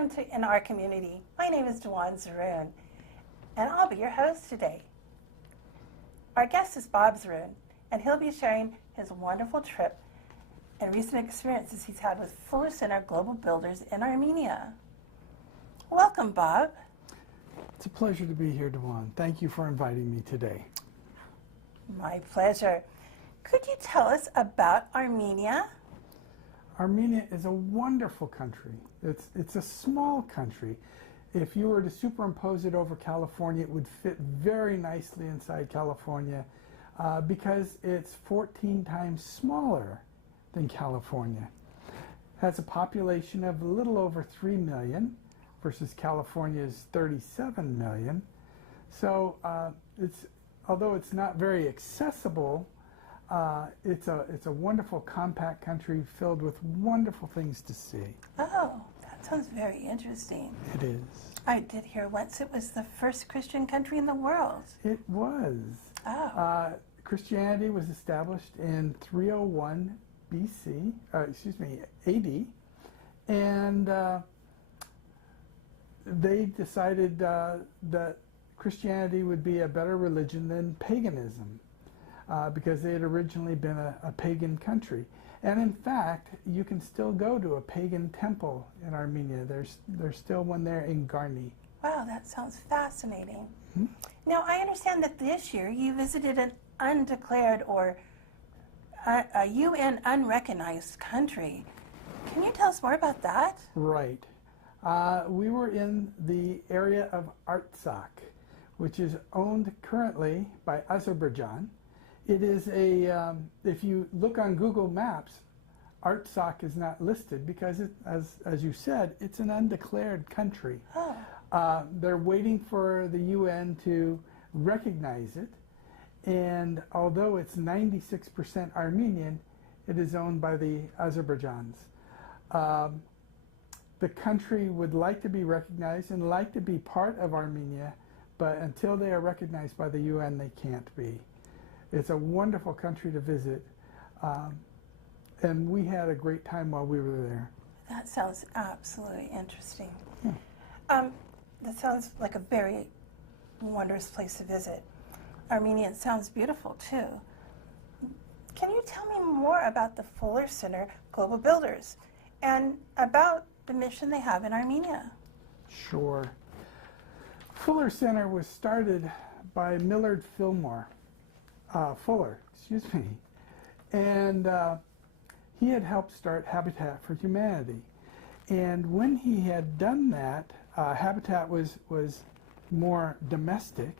welcome to In Our Community. My name is Duon, Zeroun, and I'll be your host today. Our guest is Bob Zeroun, and he'll be sharing his wonderful trip and recent experiences he's had with Fuller Center Global Builders in Armenia. Welcome, Bob. It's a pleasure to be here, Duon. Thank you for inviting me today. My pleasure. Could you tell us about Armenia? Armenia is a wonderful country. It's a small country. If you were to superimpose it over California, it would fit very nicely inside California because it's 14 times smaller than California. It has a population of a little over 3 million versus California's 37 million. So although it's not very accessible, it's a wonderful, compact country filled with wonderful things to see. Oh, that sounds very interesting. It is. I did hear once it was the first Christian country in the world. It was. Oh. Christianity was established in 301 AD, and they decided that Christianity would be a better religion than paganism. Because they had originally been a pagan country. And in fact, you can still go to a pagan temple in Armenia. There's still one there in Garni. Wow, that sounds fascinating. Mm-hmm. Now, I understand that this year you visited an undeclared or a UN unrecognized country. Can you tell us more about that? Right. We were in the area of Artsakh, which is owned currently by Azerbaijan. It is if you look on Google Maps, Artsakh is not listed because, as you said, it's an undeclared country. Oh. They're waiting for the UN to recognize it, and although it's 96% Armenian, it is owned by the Azerbaijans. The country would like to be recognized and like to be part of Armenia, but until they are recognized by the UN, they can't be. It's a wonderful country to visit, and we had a great time while we were there. That sounds absolutely interesting. Yeah. That sounds like a very wondrous place to visit. Armenia sounds beautiful, too. Can you tell me more about the Fuller Center Global Builders and about the mission they have in Armenia? Sure. Fuller Center was started by Millard Fuller, and he had helped start Habitat for Humanity. And when he had done that, Habitat was more domestic.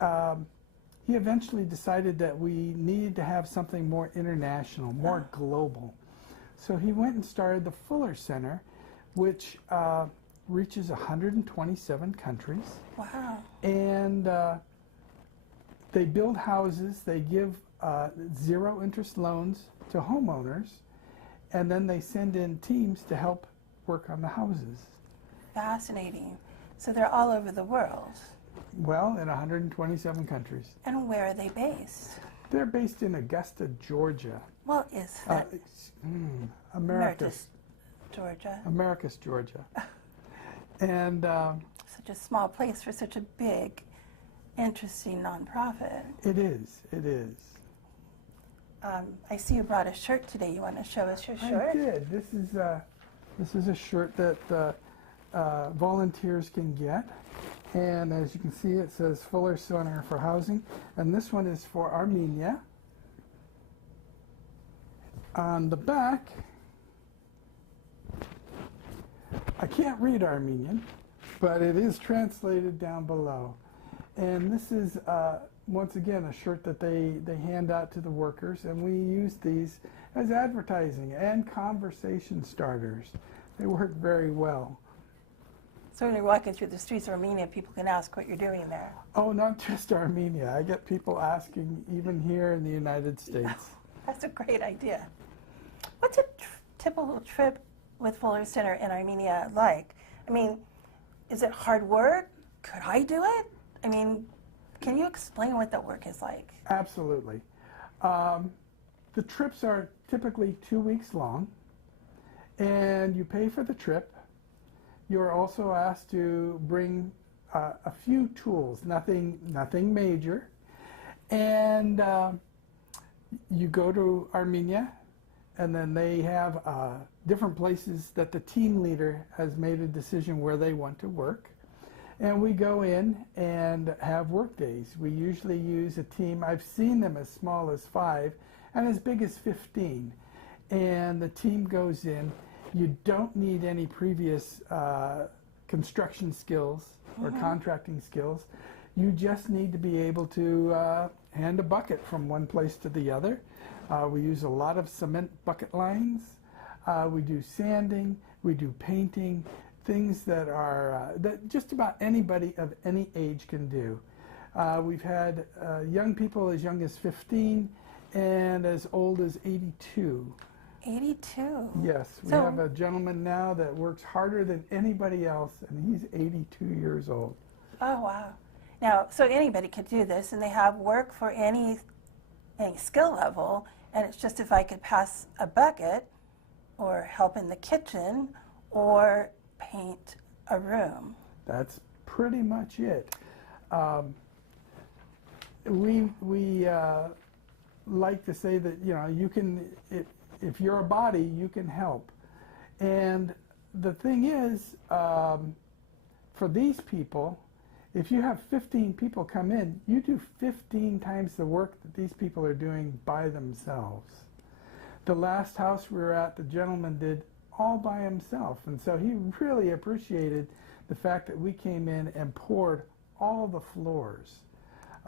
He eventually decided that we needed to have something more international, more global. So he went and started the Fuller Center, which reaches 127 countries. Wow. And they build houses, they give zero-interest loans to homeowners, and then they send in teams to help work on the houses. Fascinating. So they're all over the world. Well, in 127 countries. And where are they based? They're based in Augusta, Georgia. Well, is that? Americus, Georgia. Americus, Georgia. And such a small place for such a big, interesting nonprofit. It is. It is. I see you brought a shirt today. You want to show us your shirt? I did. This is a shirt that volunteers can get, and as you can see, it says Fuller Center for Housing, and this one is for Armenia. On the back, I can't read Armenian, but it is translated down below. And this is, once again, a shirt that they hand out to the workers, and we use these as advertising and conversation starters. They work very well. So when you're walking through the streets of Armenia, people can ask what you're doing there. Oh, not just Armenia. I get people asking even here in the United States. That's a great idea. What's a typical trip with Fuller Center in Armenia like? I mean, is it hard work? Could I do it? I mean, can you explain what that work is like? Absolutely. The trips are typically 2 weeks long, and you pay for the trip. you're also asked to bring a few tools, nothing major. And you go to Armenia, and then they have different places that the team leader has made a decision where they want to work. And we go in and have work days. We usually use a team. I've seen them as small as 5 and as big as 15. And the team goes in. You don't need any previous construction skills or contracting skills. You just need to be able to hand a bucket from one place to the other. We use a lot of cement bucket lines. We do sanding. We do painting. Things that are that just about anybody of any age can do. We've had young people as young as 15 and as old as 82. 82? Yes, we have a gentleman now that works harder than anybody else, and he's 82 years old. Oh, wow. Now, so anybody could do this, and they have work for any skill level, and it's just if I could pass a bucket or help in the kitchen or paint a room. That's pretty much it. We like to say that, you know, you can, if you're a body, you can help. And the thing is, for these people, if you have 15 people come in, you do 15 times the work that these people are doing by themselves. The last house we were at, the gentleman did all by himself, and so he really appreciated the fact that we came in and poured all the floors.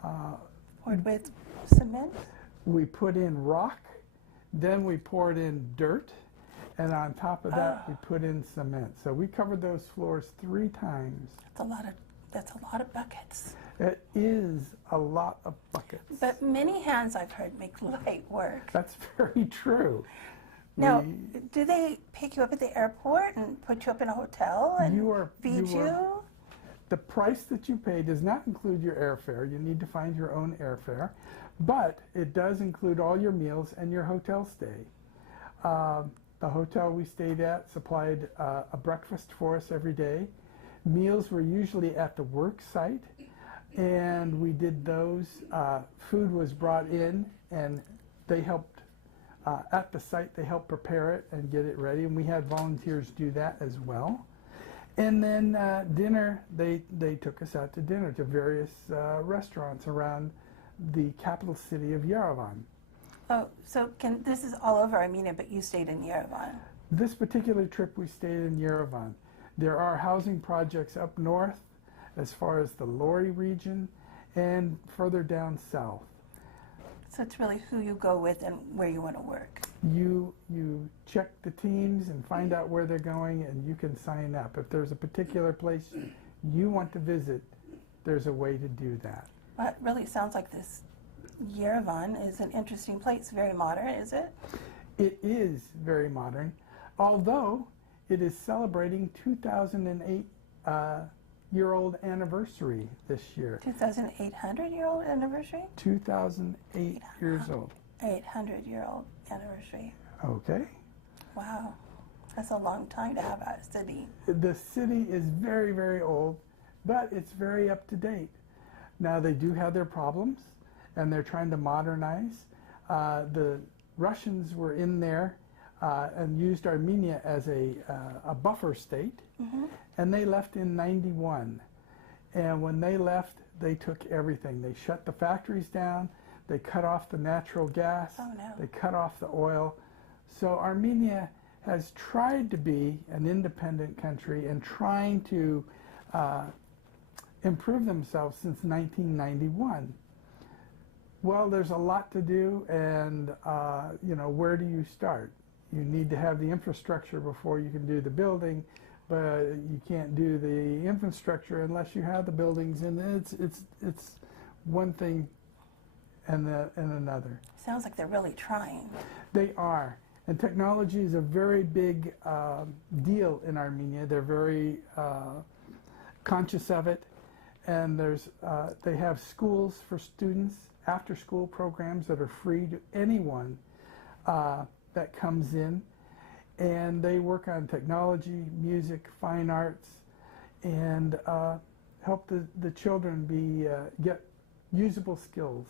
Poured with cement? We put in rock, then we poured in dirt, and on top of that we put in cement. So we covered those floors 3 times. That's a lot of buckets. It is a lot of buckets. But many hands, I've heard, make light work. That's very true. Now, do they pick you up at the airport and put you up in a hotel and feed you? The price that you pay does not include your airfare. You need to find your own airfare. But it does include all your meals and your hotel stay. The hotel we stayed at supplied a breakfast for us every day. Meals were usually at the work site, and we did those. Food was brought in, and they helped at the site. They helped prepare it and get it ready, and we had volunteers do that as well. And then dinner, they took us out to dinner to various restaurants around the capital city of Yerevan. Oh, so this is all over Armenia, but you stayed in Yerevan. This particular trip, we stayed in Yerevan. There are housing projects up north, as far as the Lori region, and further down south. So it's really who you go with and where you want to work. You check the teams and find out where they're going, and you can sign up. If there's a particular place you want to visit, there's a way to do that. Well, it really sounds like this Yerevan is an interesting place. Very modern, is it? It is very modern, although it is celebrating 2,008-year-old anniversary this year. 2,800-year-old anniversary? 2,008 years old. 800-year-old anniversary. Okay. Wow. That's a long time to have a city. The city is very, very old, but it's very up to date. Now, they do have their problems, and they're trying to modernize. The Russians were in there and used Armenia as a buffer state, and they left in '91. And when they left, they took everything. They shut the factories down. They cut off the natural gas. Oh, no. They cut off the oil. So Armenia has tried to be an independent country and trying to improve themselves since 1991. Well, there's a lot to do, and you know, where do you start? You need to have the infrastructure before you can do the building, but you can't do the infrastructure unless you have the buildings, and it's one thing and another. Sounds like they're really trying. They are, and technology is a very big deal in Armenia. They're very conscious of it, and they have schools for students, after-school programs that are free to anyone that comes in, and they work on technology, music, fine arts, and help the children get usable skills.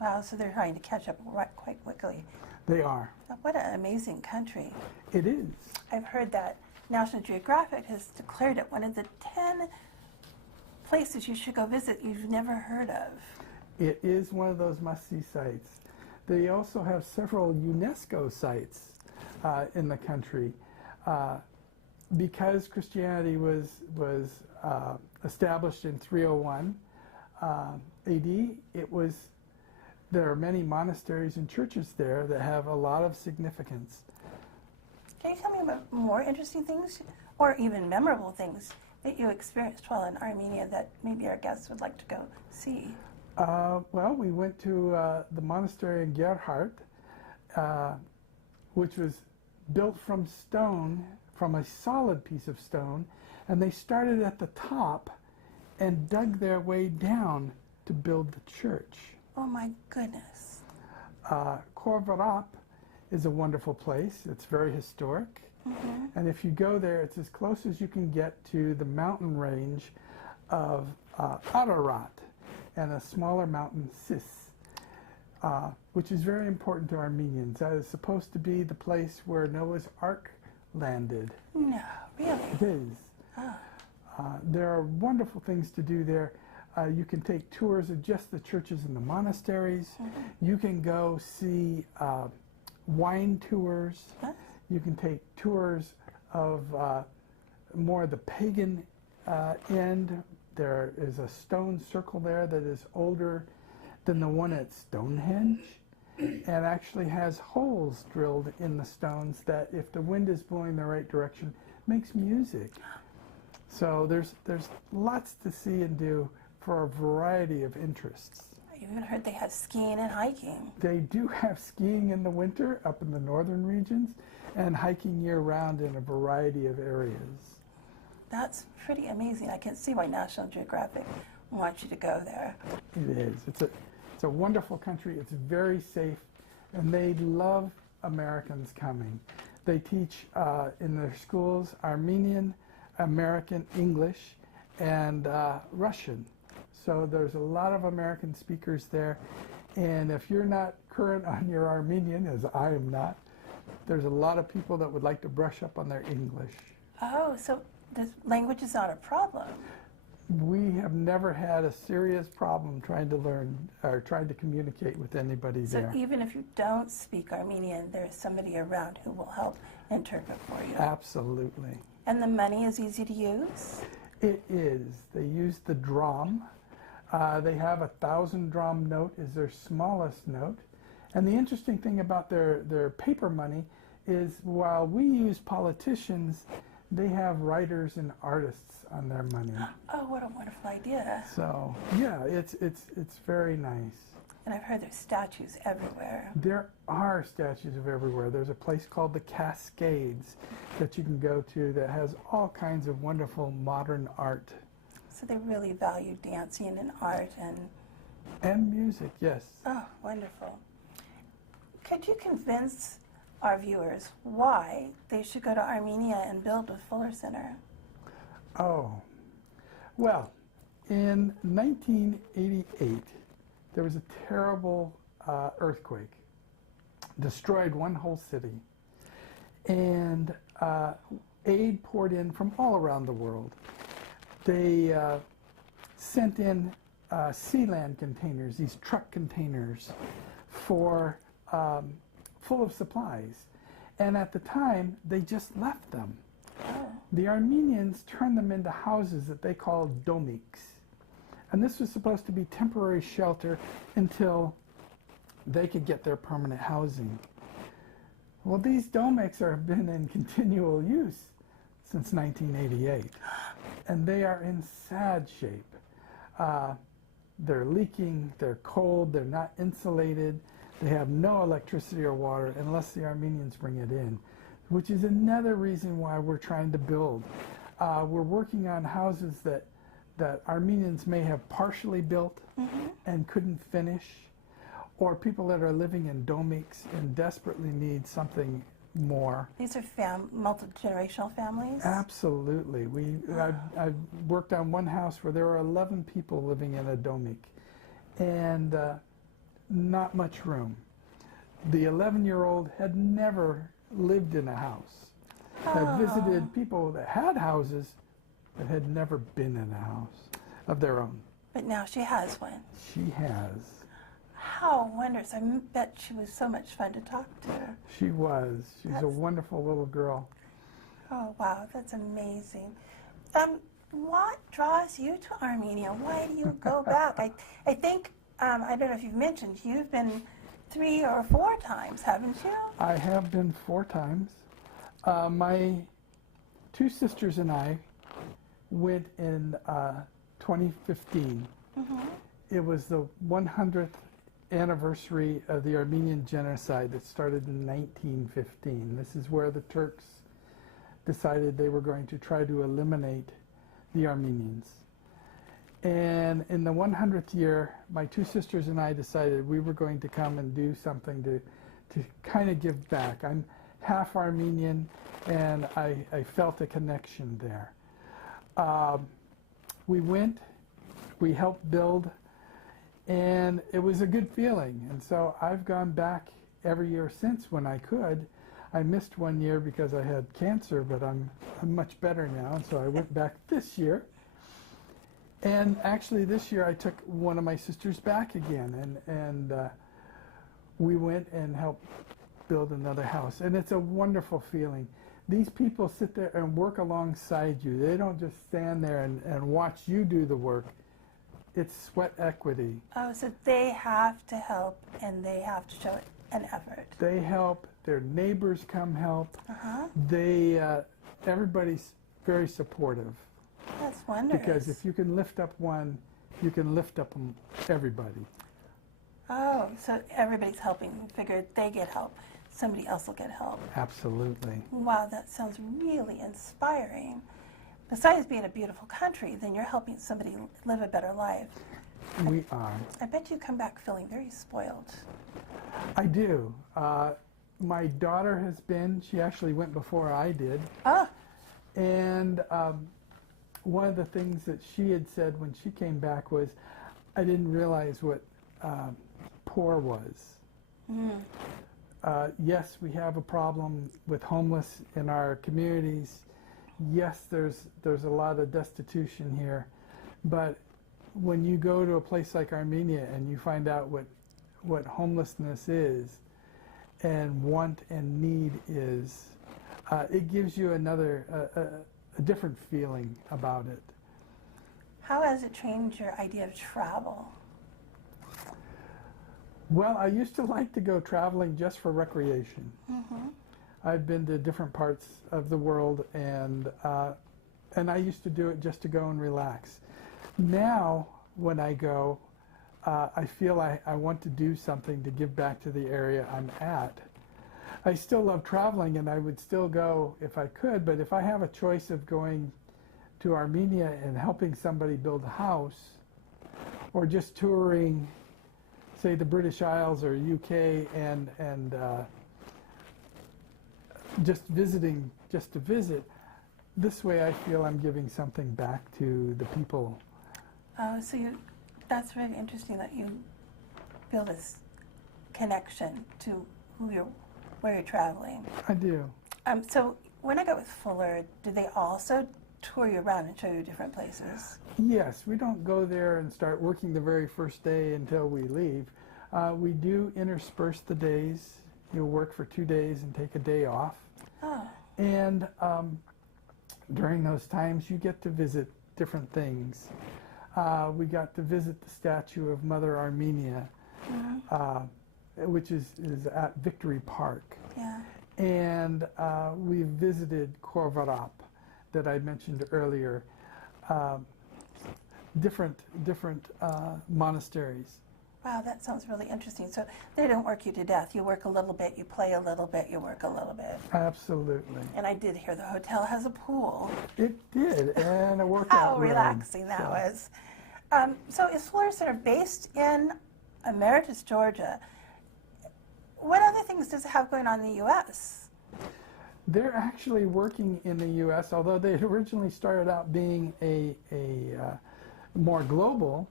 Wow, so they're trying to catch up quite quickly. They are. What an amazing country. It is. I've heard that National Geographic has declared it one of the 10 places you should go visit you've never heard of. It is one of those must-see sites. They also have several UNESCO sites in the country. Because Christianity was established in 301 AD, there are many monasteries and churches there that have a lot of significance. Can you tell me about more interesting things or even memorable things that you experienced while in Armenia that maybe our guests would like to go see? Well, we went to the monastery in Gerhardt, which was built from stone, from a solid piece of stone, and they started at the top and dug their way down to build the church. Oh my goodness. Korvarap is a wonderful place. It's very historic. Mm-hmm. And if you go there, it's as close as you can get to the mountain range of Ararat and a smaller mountain, Sis, which is very important to Armenians. That is supposed to be the place where Noah's Ark landed. No, really? It is. Oh. There are wonderful things to do there. You can take tours of just the churches and the monasteries. Mm-hmm. You can go see wine tours. Huh? You can take tours of more of the pagan end. There is a stone circle there that is older than the one at Stonehenge and actually has holes drilled in the stones that, if the wind is blowing the right direction, makes music. So there's lots to see and do for a variety of interests. I even heard they have skiing and hiking. They do have skiing in the winter up in the northern regions and hiking year-round in a variety of areas. That's pretty amazing. I can see why National Geographic wants you to go there. It is. It's a wonderful country. It's very safe, and they love Americans coming. They teach in their schools Armenian, American, English, and Russian. So there's a lot of American speakers there. And if you're not current on your Armenian, as I am not, there's a lot of people that would like to brush up on their English. Oh, so the language is not a problem. We have never had a serious problem trying to learn or trying to communicate with anybody there. So even if you don't speak Armenian, there's somebody around who will help interpret for you. Absolutely. And the money is easy to use? It is. They use the dram. They have 1,000 dram note is their smallest note. And the interesting thing about their paper money is, while we use politicians, they have writers and artists on their money. Oh, what a wonderful idea. So, yeah, it's very nice. And I've heard there's statues everywhere. There are statues of everywhere. There's a place called the Cascades that you can go to that has all kinds of wonderful modern art. So they really value dancing and art And music, yes. Oh, wonderful. Could you convince our viewers why they should go to Armenia and build with Fuller Center? Oh, well, in 1988, there was a terrible earthquake, destroyed one whole city, and aid poured in from all around the world. They sent in Sealand containers, these truck containers, for full of supplies, and at the time they just left them. Oh. The Armenians turned them into houses that they called domiks, and this was supposed to be temporary shelter until they could get their permanent housing. Well, these domiks have been in continual use since 1988, and they are in sad shape. They're leaking, they're cold, they're not insulated, they have no electricity or water unless the Armenians bring it in, which is another reason why we're trying to build. We're working on houses that Armenians may have partially built and couldn't finish, or people that are living in domiks and desperately need something more. These are multi-generational families? Absolutely. I worked on one house where there were 11 people living in a domek, and not much room. The 11-year-old had never lived in a house. Had visited people that had houses, but had never been in a house of their own. But now she has one. She has. How wondrous. I bet she was so much fun to talk to. She was. She's a wonderful little girl. Oh, wow. That's amazing. What draws you to Armenia? Why do you go back? I think, I don't know if you've mentioned, you've been 3 or 4 times, haven't you? I have been 4 times. My 2 sisters and I went in 2015. Mm-hmm. It was the 100th anniversary of the Armenian genocide that started in 1915. This is where the Turks decided they were going to try to eliminate the Armenians. And in the 100th year, my 2 sisters and I decided we were going to come and do something to kind of give back. I'm half Armenian, and I felt a connection there. We went, we helped build, and it was a good feeling. And so I've gone back every year since when I could. I missed 1 year because I had cancer, but I'm much better now, and so I went back this year. And actually this year I took one of my sisters back again, and we went and helped build another house. And it's a wonderful feeling. These people sit there and work alongside you. They don't just stand there and watch you do the work. It's sweat equity. Oh, so they have to help, and they have to show an effort. They help. Their neighbors come help. Everybody's very supportive. That's wonderful. Because if you can lift up one, you can lift up everybody. Oh, so everybody's helping. You figure if they get help, somebody else will get help. Absolutely. Wow, that sounds really inspiring. Besides being a beautiful country, then you're helping somebody live a better life. We are. I bet you come back feeling very spoiled. I do. My daughter has been. She actually went before I did. And one of the things that she had said when she came back was, I didn't realize what poor was. Yes, we have a problem with homeless in our communities. Yes, there's a lot of destitution here. But when you go to a place like Armenia and you find out what homelessness is and want and need is, it gives you a different feeling about it. How has it changed your idea of travel? Well, I used to like to go traveling just for recreation. I've been to different parts of the world, and I used to do it just to go and relax. Now, when I go, I feel I want to do something to give back to the area I'm at. I still love traveling, and I would still go if I could, but if I have a choice of going to Armenia and helping somebody build a house, or just touring, say, the British Isles or UK and just visiting just to visit, this way I feel I'm giving something back to the people. So that's really interesting that you feel this connection to where you're traveling. I do. So when I go with Fuller, do they also tour you around and show you different places? Yes, we don't go there and start working the very first day until we leave. We do intersperse the days. You'll work for 2 days and take a day off. And during those times you get to visit different things. We got to visit the statue of Mother Armenia, which is at Victory Park. And we visited Korvarap, that I mentioned earlier, different monasteries. Wow, that sounds really interesting. So they don't work you to death. You work a little bit, you play a little bit, you work a little bit. Absolutely. And I did hear the hotel has a pool. It did, and a workout room. How relaxing that was. So is Fuller Center based in Emeritus, Georgia? What other things does it have going on in the U.S.? They're actually working in the U.S., although they had originally started out being a more global.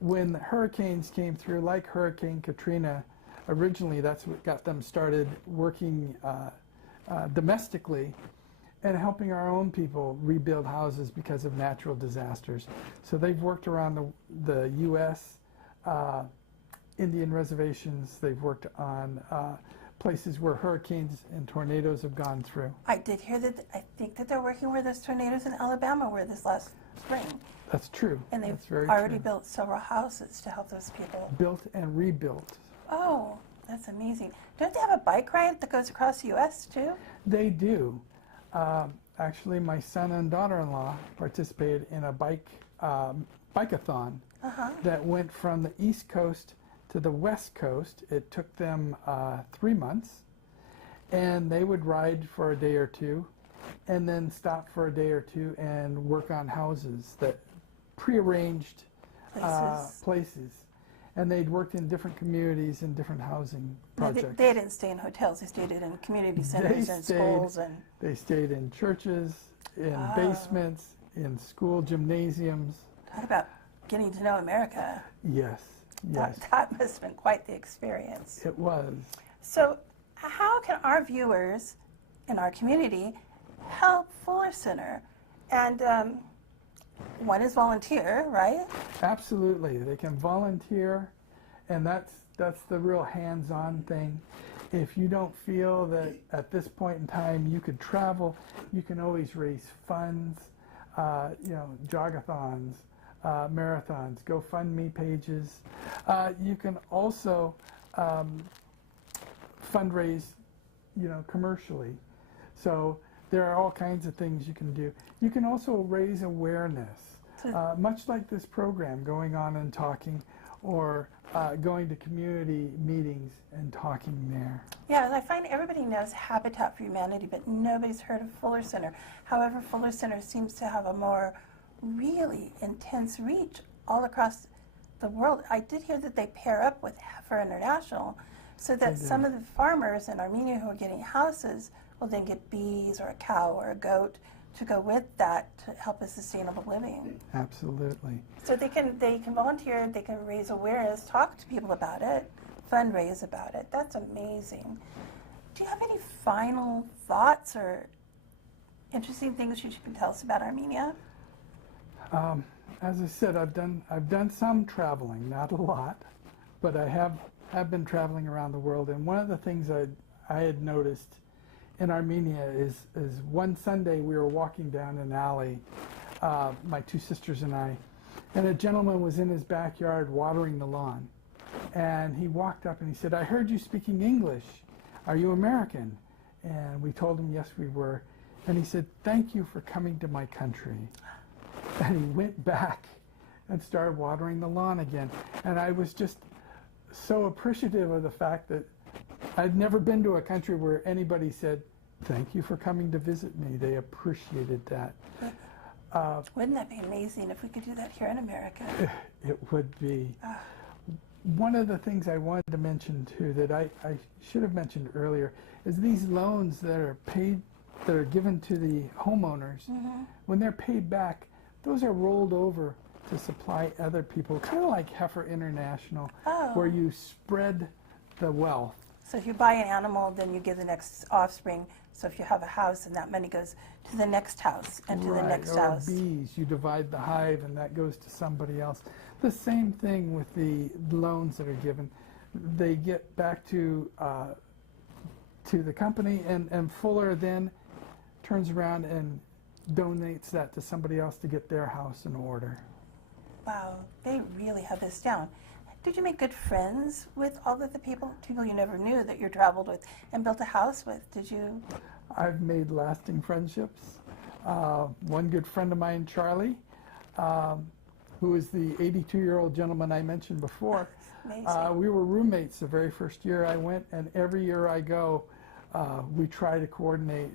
When the hurricanes came through, like Hurricane Katrina, originally that's what got them started working domestically and helping our own people rebuild houses because of natural disasters. So they've worked around the U.S., Indian reservations. They've worked on places where hurricanes and tornadoes have gone through. I did hear that. I think that they're working where those tornadoes in Alabama were this last spring. That's true. And they've That's very already true. built several houses to help those people. Built and rebuilt. Oh, that's amazing. Don't they have a bike ride that goes across the U.S. too? They do. Actually, my son and daughter-in-law participated in a bike-a-thon that went from the East Coast to the West Coast. It took them 3 months, and they would ride for a day or two and then stop for a day or two and work on houses, that prearranged places. And they'd worked in different communities and different housing projects. They didn't stay in hotels. They stayed in community centers and schools. They stayed in churches, in basements, in school gymnasiums. Talk about getting to know America. Yes, yes. That must have been quite the experience. It was. So how can our viewers in our community help Fuller Center? And one is volunteer, right? Absolutely. They can volunteer, and that's the real hands-on thing. If you don't feel that at this point in time you could travel, you can always raise funds, jogathons, marathons, GoFundMe pages. You can also fundraise, commercially. So there are all kinds of things you can do. You can also raise awareness, much like this program, going on and talking, or going to community meetings and talking there. Yeah, I find everybody knows Habitat for Humanity, but nobody's heard of Fuller Center. However, Fuller Center seems to have a more really intense reach all across the world. I did hear that they pair up with Heifer International so that some of the farmers in Armenia who are getting houses will then get bees or a cow or a goat to go with that to help with sustainable living. Absolutely. So they can volunteer, they can raise awareness, talk to people about it, fundraise about it. That's amazing. Do you have any final thoughts or interesting things you can tell us about Armenia? As I said, I've done some traveling, not a lot, but I have been traveling around the world. And one of the things I had noticed in Armenia is one Sunday we were walking down an alley, my two sisters and I, and a gentleman was in his backyard watering the lawn. And he walked up and he said, "I heard you speaking English. Are you American?" And we told him yes, we were. And he said, "Thank you for coming to my country." And he went back and started watering the lawn again. And I was just so appreciative of the fact that I'd never been to a country where anybody said, "Thank you for coming to visit me." They appreciated that. Wouldn't that be amazing if we could do that here in America? It would be. One of the things I wanted to mention too that I should have mentioned earlier is these loans that are given to the homeowners. When they're paid back, those are rolled over to supply other people, kind of like Heifer International, where you spread the wealth. So if you buy an animal, then you give the next offspring. So if you have a house, and that money goes to the next house and to the next house. Or bees, you divide the hive and that goes to somebody else. The same thing with the loans that are given. They get back to the company, and Fuller then turns around and donates that to somebody else to get their house in order. Wow, they really have this down. Did you make good friends with all of the people you never knew that you traveled with and built a house with? Did you? I've made lasting friendships. One good friend of mine, Charlie, who is the 82-year-old gentleman I mentioned before. We were roommates the very first year I went, and every year I go, we try to coordinate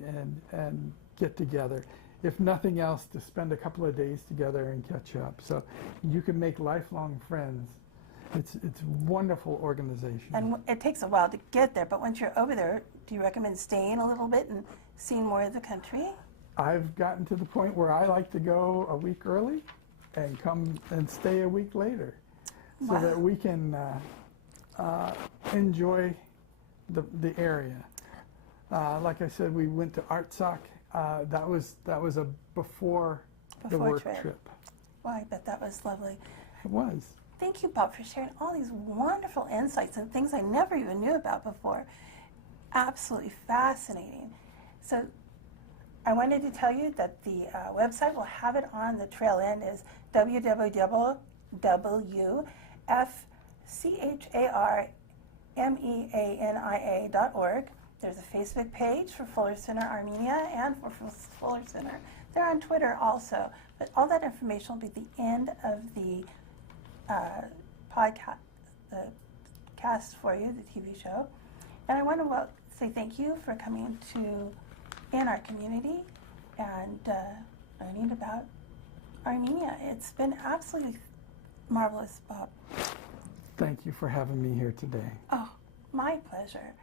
and get together. If nothing else, to spend a couple of days together and catch up. So you can make lifelong friends. It's a wonderful organization. And it takes a while to get there, but once you're over there, Do you recommend staying a little bit and seeing more of the country? I've gotten to the point where I like to go a week early and come and stay a week later, so Wow. that we can enjoy the area. Like I said, we went to Artsakh. That was a before the work trip. Well, I bet that was lovely. It was. Thank you, Bob, for sharing all these wonderful insights and things I never even knew about before. Absolutely fascinating. So I wanted to tell you that the website, we'll have it on the trail end, is www.fcharmenia.org. There's a Facebook page for Fuller Center Armenia and for Fuller Center. They're on Twitter also. But all that information will be at the end of the podcast, the cast for you, the TV show. And I want to say thank you for coming in our community and learning about Armenia. It's been absolutely marvelous, Bob. Thank you for having me here today. Oh, my pleasure.